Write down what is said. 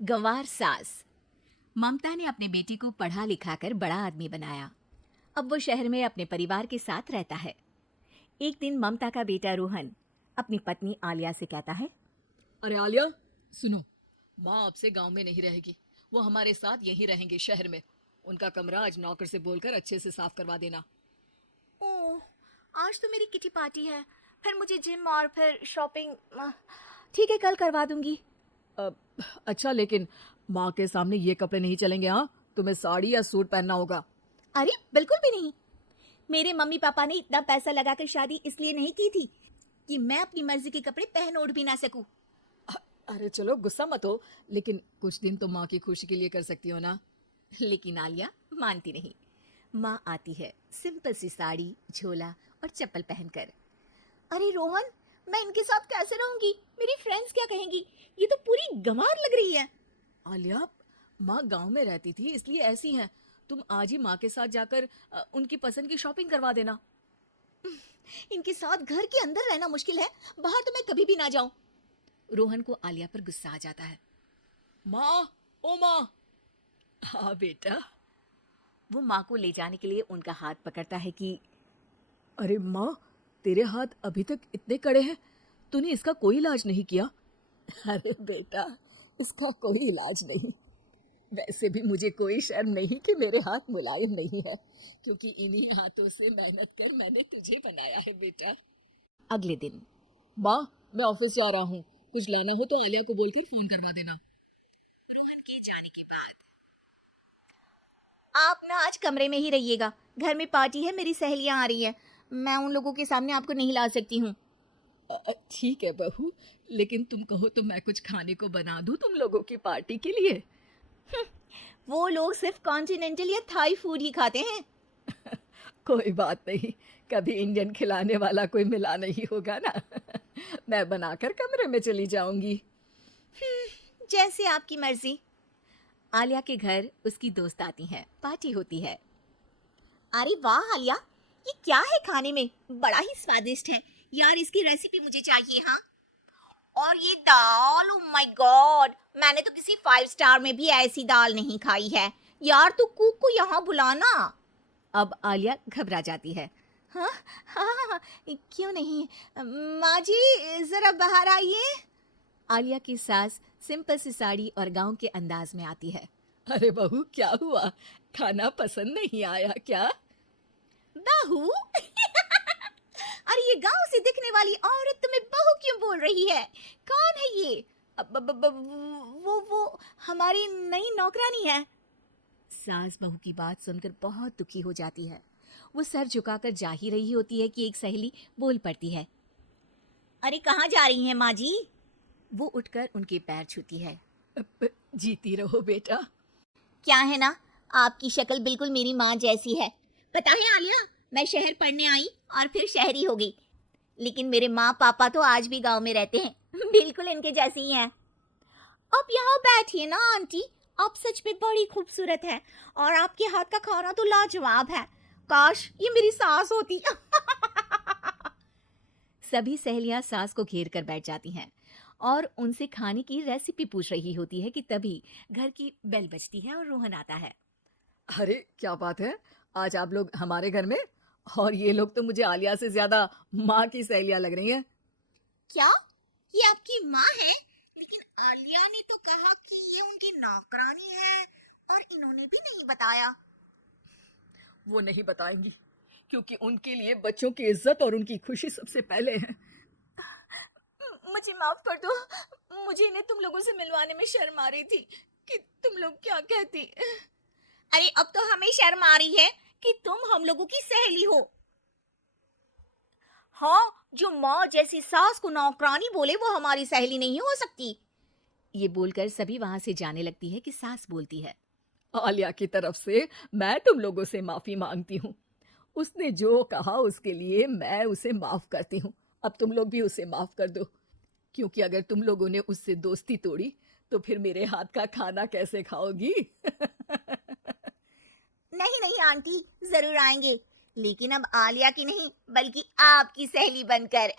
गंवार सास। ममता ने अपने बेटे को पढ़ा लिखाकर बड़ा आदमी बनाया। अब वो शहर में अपने परिवार के साथ रहता है। एक दिन ममता का बेटा रोहन अपनी पत्नी आलिया से कहता है, अरे आलिया, सुनो, माँ अब से गांव में नहीं रहेगी। वो हमारे साथ यहीं रहेंगे शहर में। उनका कमरा आज नौकर से बोलकर अच्छे से साफ करवा देना। ओह, आज तो मेरी किटी पार्टी है, फिर मुझे जिम और फिर शॉपिंग। ठीक है, कल करवा दूंगी। अच्छा, लेकिन माँ के सामने ये कपड़े नहीं चलेंगे। हाँ, तुम्हें साड़ी या सूट पहनना होगा। अरे बिल्कुल भी नहीं। मेरे मम्मी पापा ने इतना पैसा लगाकर शादी इसलिए नहीं की थी कि मैं अपनी मर्जी के कपड़े पहन ओढ़ भी ना सकूं। अरे चलो, गुस्सा मत हो, लेकिन कुछ दिन तो माँ की खुशी के लिए कर सकती हो ना। लेकिन आलिया मानती नहीं। माँ आती है सिंपल सी साड़ी, झोला और चप्पल पहनकर। अरे रोहन, मैं इनके साथ कैसे रहूंगी? मेरी फ्रेंड्स क्या कहेंगी? ये तो पूरी गंवार लग रही है। आलिया, माँ गांव में रहती थी इसलिए ऐसी हैं। तुम आज ही माँ के साथ जाकर उनकी पसंद की शॉपिंग करवा देना। इनके साथ घर के अंदर रहना मुश्किल है, बाहर तो मैं कभी भी ना जाऊं। रोहन को आलिया पर गुस्सा आ जाता है। माँ, ओ माँ। हाँ बेटा। वो माँ को ले जाने के लिए उनका हाथ पकड़ता है कि अरे माँ, तेरे हाथ अभी तक इतने कड़े हैं, तूने इसका कोई इलाज नहीं किया? अरे बेटा, इसका कोई इलाज नहीं। वैसे भी मुझे कोई शर्म नहीं कि मेरे हाथ मुलायम नहीं है, क्योंकि इन्हीं हाथों से मेहनत कर मैंने तुझे बनाया है बेटा। अगले दिन। माँ, मैं ऑफिस जा रहा हूँ। कुछ लाना हो तो आलिया को बोलकर फोन करवा देना। रोहन के जाने के बाद, आप ना आज कमरे में ही रहिएगा, घर में पार्टी है, मेरी सहेलियां आ रही हैं, मैं उन लोगों के सामने आपको नहीं ला सकती हूँ। ठीक है बहू, लेकिन तुम कहो तो मैं कुछ खाने को बना दूँ तुम लोगों की पार्टी के लिए। वो लोग सिर्फ कॉन्टिनेंटल या थाई फूड ही खाते हैं। कोई बात नहीं, कभी इंडियन खिलाने वाला कोई मिला नहीं होगा ना। मैं बनाकर कमरे में चली जाऊंगी। जैसे आपकी मर्जी। आलिया के घर उसकी दोस्त आती हैं, पार्टी होती है। अरे वाह आलिया, ये क्या है खाने में? बड़ा ही स्वादिष्ट है यार, इसकी रेसिपी मुझे चाहिए। हाँ, और ये दाल, ओ माय गॉड, मैंने तो किसी 5 स्टार में भी ऐसी दाल नहीं खाई है। यार तू कुक को यहाँ बुलाना। अब आलिया घबरा जाती है। हाँ हाँ हाँ, क्यों नहीं। माँ जी जरा बाहर आइए। आलिया की सास सिंपल सी साड़ी और गांव के अंदाज में आती है। अरे बहू, क्या हुआ? खाना पसंद नहीं आया क्या? बहू? अरे ये गांव से दिखने वाली औरत तुम्हें बहू क्यों बोल रही है? कौन है ये? वो हमारी नई नौकरानी है। सास बहू की बात सुनकर बहुत दुखी हो जाती है। वो सर झुकाकर जा ही रही होती है कि एक सहेली बोल पड़ती है। अरे कहाँ जा रही हैं माँ जी? वो उठकर उनके पैर छूती है। जीती रहो बेटा। क्या है ना, आपकी शक्ल बिल्कुल मेरी माँ जैसी है। पता है आलिया, मैं शहर पढ़ने आई और फिर शहरी हो गई, लेकिन मेरे माँ पापा तो आज भी गांव में रहते हैं, बिल्कुल इनके जैसे ही हैं। आप यहाँ बैठिए ना आंटी, आप सच में बड़ी खूबसूरत हैं और आपके हाथ का खाना तो लाजवाब है। काश ये मेरी सास होती। सभी सहेलियां सास को घेर कर बैठ जाती हैं और उनसे खाने की रेसिपी पूछ रही होती है कि तभी घर की बेल बजती है और रोहन आता है। अरे क्या बात है, आज आप लोग हमारे घर में? और ये लोग तो मुझे आलिया से ज्यादा माँ की सहेलियां लग रही हैं। क्या ये आपकी माँ है? लेकिन आलिया ने तो कहा कि ये उनकी नौकरानी है और इन्होंने भी नहीं बताया। वो नहीं बताएंगी, क्योंकि उनके लिए बच्चों की इज्जत और उनकी खुशी सबसे पहले है। मुझे माफ कर दो, मुझे इन्हें तुम लोगों से मिलवाने में शर्म आ रही थी कि तुम लोग क्या कहती। अरे अब तो हमें शर्म आ रही है कि तुम हम लोगों की सहेली हो। हाँ, जो माँ जैसी सास को नौकरानी बोले वो हमारी सहेली नहीं हो सकती। ये बोलकर सभी वहां से जाने लगती है कि सास बोलती है। आलिया की तरफ से मैं तुम लोगों से माफी मांगती हूँ। उसने जो कहा उसके लिए मैं उसे माफ करती हूँ। अब तुम लोग भी उसे माफ कर दो, क्योंकि अगर तुम लोगों ने उससे दोस्ती तोड़ी तो फिर मेरे हाथ का खाना कैसे खाओगी? नहीं नहीं आंटी, जरूर आएंगे, लेकिन अब आलिया की नहीं बल्कि आपकी सहेली बनकर।